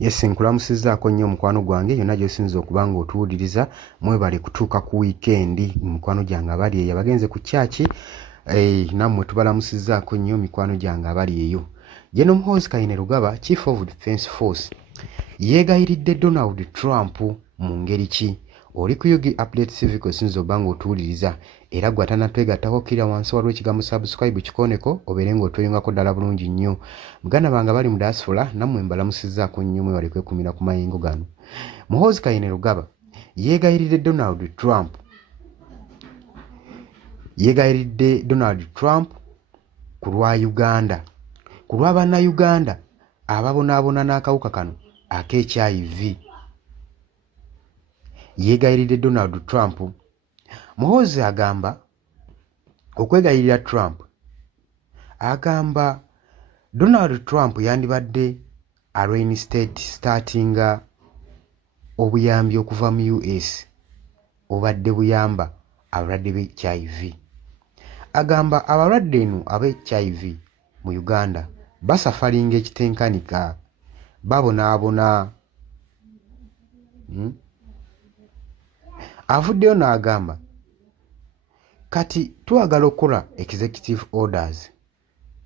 Yes, nkulamusizzaako nnyo mukwano gwange yonna gy'osinza okuba ng'otuwuliriza mwebale kutuuka ku wiikendi mikwano gyange abali eyo abagenze ku kyaki nammwe tubalamusizzaako nnyo mikwano gyange abali eyo. General Muhoozi Kainerugaba, Chief of Defence Force, yeegayiridde Donald Trump mu ngeri ki? Oli ku Yugi Update Civic osinza okuba ng'otuwuliriza era gwe atanatwegattako kkira wansi waliwo ekigambo subscribe kikoneko obeere ng'otweyungako ddala bulungi nnyo. Muganda bange abali mu diaspora nammwe mbalamusizzaako nnyo mwebale kwekumira ku mayengo gano. Muhoozi Kainerugaba yeegayiridde Donald Trump. Yeegayiridde Donald Trump ku lwa Uganda, ku lwa bannayuganda ababonaabona n'akawuka kano ak'HIV. Yeegayiridde Donald Trump. Muhoozi agamba okwegayirira Trump, agamba Donald Trump yandibadde startinga obuyambi okuva mu US obadde buyamba abalwadde b'HIV. Agamba abalwadde eno ab'HIV mu Uganda basafalinga ekitenkanika, babonaabona. Avuddeyo n'agamba kati twagala okukola executive orders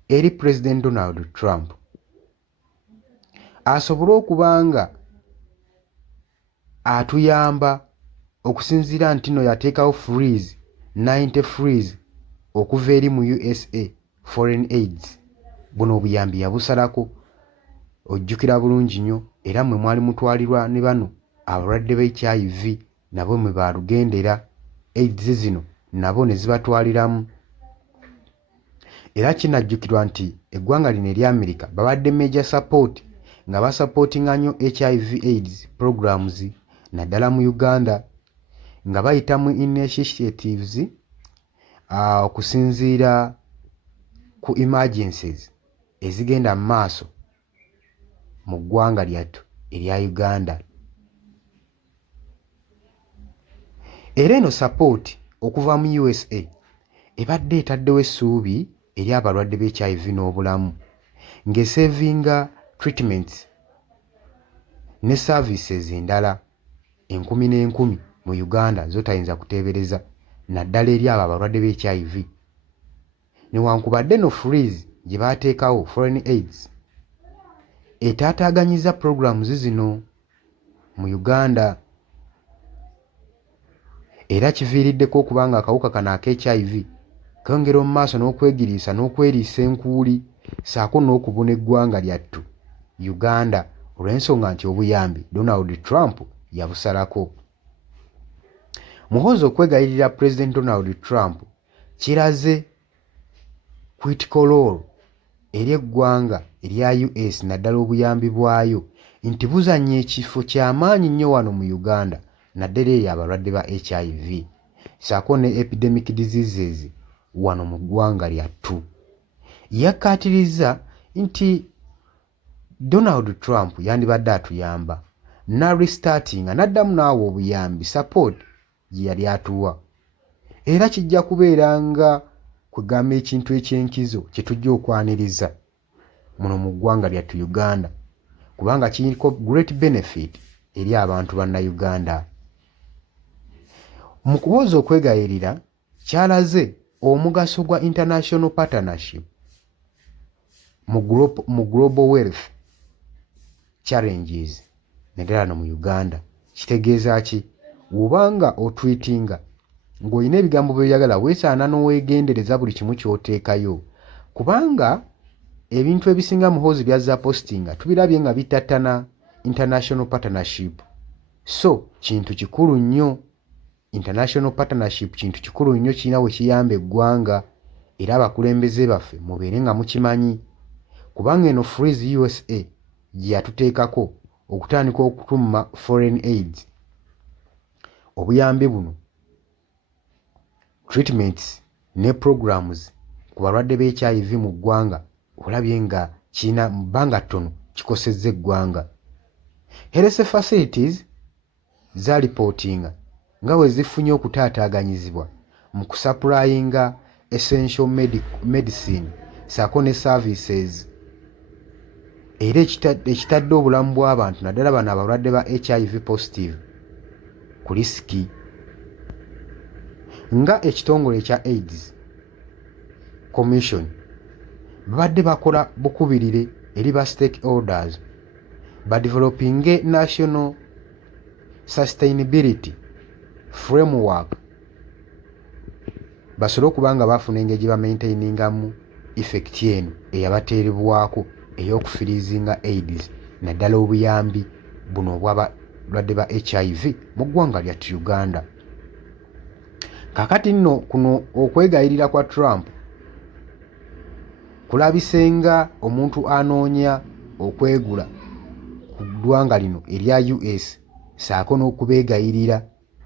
eri President Donald Trump asobole okubanga atuyamba okusinziira nti no yateekawo freeze 90 freeze okuva eri mu USA foreign aids. Buno obuyambi yabusalako, ojjukira bulungi nnyo, era mwe mwali mutwalirwa ne bano abalwadde b'HIV nabo mwe baalugendera aids zino nabo ne zibatwaliramu. Era kinajjukirwa nti eggwanga lino erya America babadde major support nga basupportinga nnyo HIV AIDS programs naddala mu Uganda nga bayita mu initiatives okusinziira ku emergencies ezigenda mu maaso mu ggwanga lyattu erya Uganda. Era eno support okuva mu USA ebadde etaddewo essuubi eri abalwadde b'HIV n'obulamu ng'esevinga treatments ne services endala 10,000 mu Uganda z'otayinza kuteebereza naddala eri abo abalwadde b'HIV. Newankubadde no freeze gye baateekawo foreign aids etaataaganyiza programs zino mu Uganda, era kiviiriddeko okubanga akawuka kano ak'HIV kongera mu maaso n'okwegiriisa n'okweriisa enkuuli saako n'okubuna eggwanga lyattu Uganda olw'ensonga nti obuyambi Donald Trump yabusalako. Muhoozi okwegayirira President Donald Trump kiraze critical role eri eggwanga erya US naddala obuyambi bwayo nti buzannya ekifo ky'amaanyi nnyo wano mu Uganda naddala eri abalwadde ba HIV saako ne epidemic diseases wano mu ggwanga lyattu. Yakkaatiriza nti Donald Trump yandibadde atuyamba restartinga n'addamu n'awo obuyambi support gye yali atuwa, era kijja kubeera nga kugamba ekintu eky'enkizo kye tujja okwaniriza muno mu ggwanga lyattu Uganda kubanga kiriko great benefit eri abantu bannayuganda. Mu kuwooza okwegayirira kyalaze omugaso gwa international partnership mu global wealth challenges naddala no mu Uganda. Kitegeeza ki? Wubanga otweetinga ng'olina ebigambo by'oyagala weesaana n'oweegendereza buli kimu ky'oteekayo kubanga ebintu ebisinga Muhoozi byazza postinga tubirabye nga bitattana international partnership. So kintu kikulu nnyo, international partnership kintu kikulu nnyo, kirina we kiyamba eggwanga era abakulembeze baffe mubeere nga mukimanyi kubanga eno freeze USA gye yatuteekako okutandika okutuma foreign aids, obuyambi buno treatments ne programs ku balwadde b'HIV mu ggwanga olabye nga kirina mu bbanga ttono kikosezza eggwanga. Health facilities za reportinga nga bwe zifunye okutaataaganyizibwa mu kusupplyinga essential medicine saako ne services era ekitadde obulamu bw'abantu naddala bano abalwadde ba HIV positive ku risiki. Nga ekitongole ekya AIDS Commission babadde bakola bukubirire eri ba stakeholders badevelopinge national sustainability framework basobole okuba nga bafuna engeri gye bamaintainingamu effect eno eyabateerebwako ey'okufiriizinga AIDS naddala obuyambi buno obw'abalwadde ba HIV mu ggwanga lyattu Uganda. Kaakati nno kuno okwegayirira kwa Trump kulabisenga omuntu anoonya okwegula ku ggwanga lino erya US saako n'okubeegayirira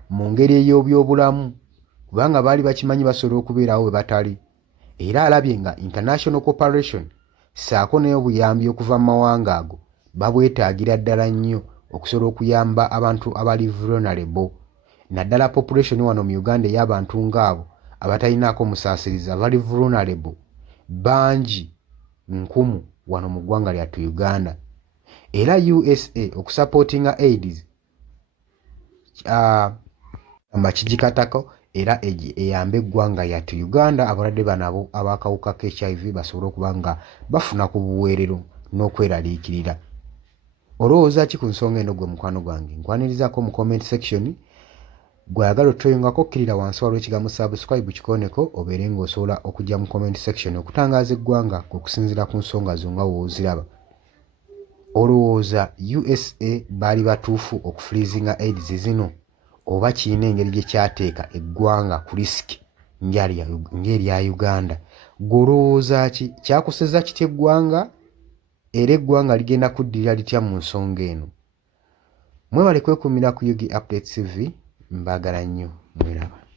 mu ngeri ey'obyobulamu kubanga baali bakimanyi basobola okubeerawo we batali, era alabye nga international cooperation saako n'obuyambi okuva mu mawanga ago babwetaagira ddala nnyo okusobola okuyamba abantu abali vulnerable, naddala population wano mu Uganda ey'abantu ng'abo abatalinaako musaasiriza abali vulnerable bangi nkumu wano mu ggwanga lyattu Uganda. Era USA okusapootinga AIDS kigikatako era eyambe eggwanga lyattu Uganda abalwadde banabo ab'akawuka ka HIV basobole okuba nga bafuna ku buweerero n'okweraliikirira. Olowooza ki ku nsonga eno gwe mukwano gwange? Nkwanirizaako mu comment section. Gwayagala otweyongako okkirira wansi waliwo ekigambo subscribe kikoneko obeere ng'osobola okujja mu comment section okutangaaza eggwanga okusinziira ku nsonga zo nga wooziraba. Olowooza USA baali batuufu okufiriizinga AIDS zino oba kirina engeri gye kyateeka eggwanga ku risiki ng'erya Uganda? Gw'olowooza ki? Kyakuseza kitya eggwanga era eggwanga ligenda kuddirira litya mu nsonga eno? Mwebale kwekuumira ku UG Updates TV. Mbaagala nnyo. Mweraba.